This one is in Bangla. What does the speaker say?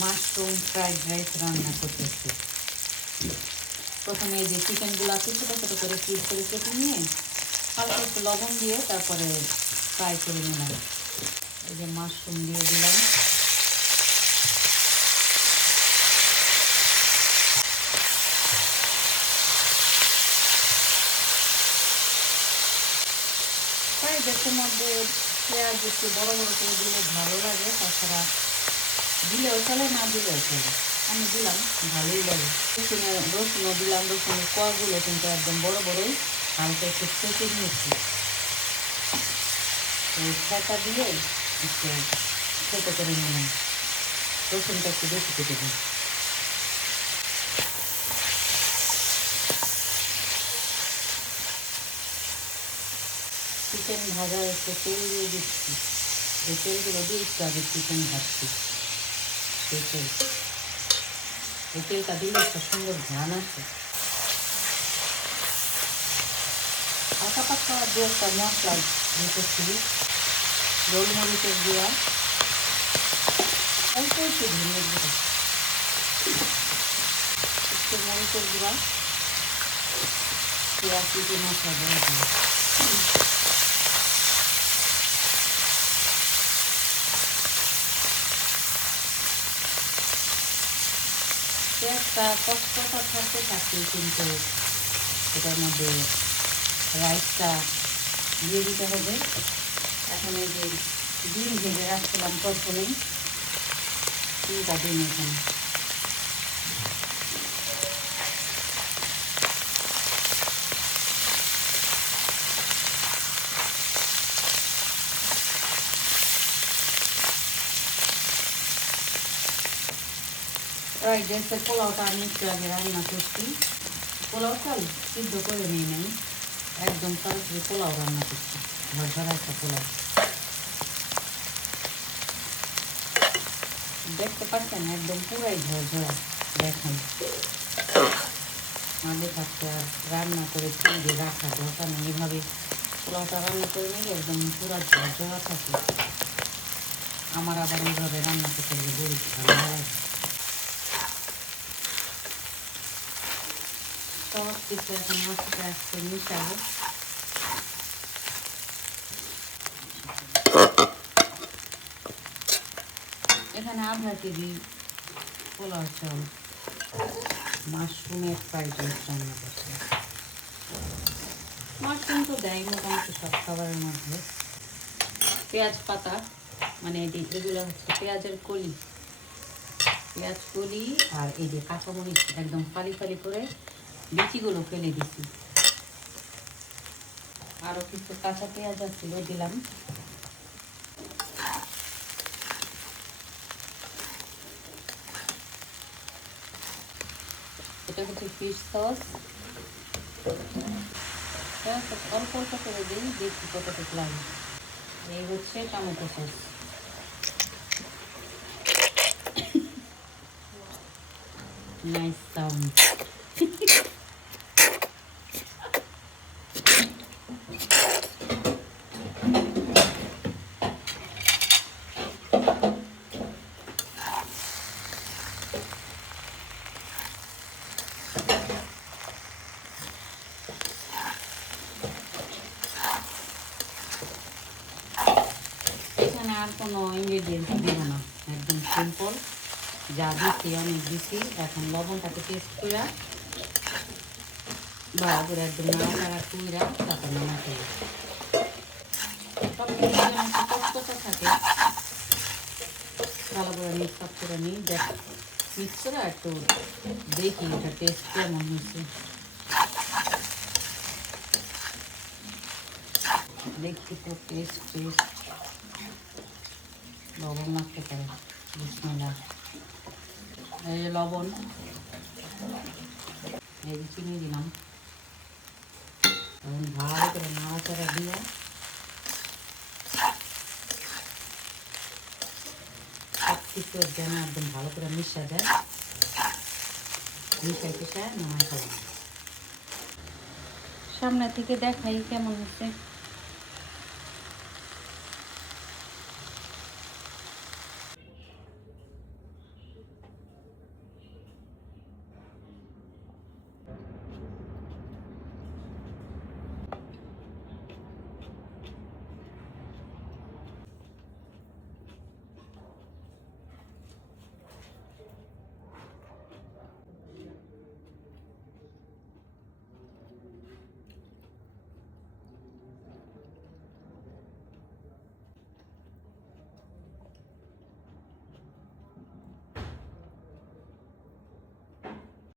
মাশরুম ফ্রাইড রাইস রান্না করতেছি। প্রথমে এই যে চিকেনগুলো আছে ছোটো ছোটো করে পিস করে কেটে নিয়ে হালকা একটু লবণ দিয়ে তারপরে ফ্রাই করে নিলাম। এই যে মাশরুম দিয়ে দিলাম, ফ্রাইড রাইসের মধ্যে পেঁয়াজ একটু বড়ো বড়ো করে দিলে ভালো লাগে, তাছাড়া দিলেও চলে না দিলেও চলে। আমি দিলাম, ভালোই লাগে। রসুনও দিলাম, রসুনের কোয়াগুলো কিন্তু একদম বড় বড়ই হালকা একটু ছেঁচে নিয়েছি। এই ছাতা দিয়ে একটু ছোটো করে নিলাম, রসুনটা একটু বেশি কেটে দিই। চিকেন ভাজা একটু তেল দিয়ে দিচ্ছি, এই তেলগুলো দিয়ে একটু আগে চিকেন ভাজছি। এই তেলটা দিলে একটা সুন্দর ঘ্রাণ আসে। পাতা পাতা দু একটা মশলা দিতেছি, গোলমরিচের গুঁড়া, অল্প একটু ধনিয়ার গুঁড়া, একটু মরিচের গুঁড়া, পেঁয়াজ কুচি মশলা দেওয়া যায়। পেঁয়াজটা কষ্টটা থাকতে থাকতে কিন্তু এটার মধ্যে রাইসটা দিয়ে দিতে হবে। এখন এই যে ডিম ভেজে রাখছিলাম প্রথমেই, ডিমটা দিন এখানে। ফ্রাইড রাইসের পোলাওটা আমি একটু আগে রান্না করছি। পোলাও চাল সিদ্ধ করে নিয়ে নেই, একদম সরাসরি পোলাও রান্না করছি, ঝরঝরা একটা পোলাও। দেখতে পাচ্ছেন একদম পুরাই ঝরঝরা, দেখেন। আমাদের কাছে আর রান্না করে ফ্রিজে রাখা দরকার নেই, এভাবে পোলাওটা রান্না করে নিলে একদম পুরা ঝরঝরা থাকে। আমার আবার এইভাবে রান্না করতে গেলে বলছি ভালো লাগে। সব কিছু এখন মশলা আসতে মিশাবো। এখানে আধা কেজি পোলাও চাল মাশরুমের ফ্রাইড রাইস রান্না করছে। মাশরুম তো দেয় মোটামুটি সব খাবারের মধ্যে। পেঁয়াজ পাতা মানে এগুলো হচ্ছে পেঁয়াজের কলি, পেঁয়াজ কলি আর এই যে কাঁচামরিচ একদম ফালি ফালি করে বিচিগুলো ফেলে দিছি। আরও কিছু কাঁচা পেঁয়াজ ছিল দিলাম। এটা হচ্ছে ফিশ সস, অল্প অল্প করে দিই, দেখি কতটুকু লাগে। এই হচ্ছে টমেটো সস, নাইস সাউন্ড। এখানে আর কোনো ইনগ্রেডিয়েন্টস দিব না, একদম সিম্পল যা দিচ্ছি অনেক দিচ্ছি। এখন লবণটাকে টেস্ট করে ভালো করে একদম নাড়াচাড়া কুইরা তারপর নাড়াতে সব কিছু যেন একটু কষ্টটা থাকে, ভালো করে মিক্স আপ করে নিই। মিক্স করে একটু দেখি এটা টেস্ট কেমন হয়েছে, দেখি তো টেস্ট লবণ লাগতে পারে। বিসমিল্লাহ, এই যে লবণ, এই যে চিনি দিলাম। এখন ভালো করে নাড়াচাড়া দিয়ে সব কিছু যেন একদম ভালো করে মিশা যায়, মিশাই নামাই ফেলাম। সামনে থেকে দেখাই কেমন হচ্ছে।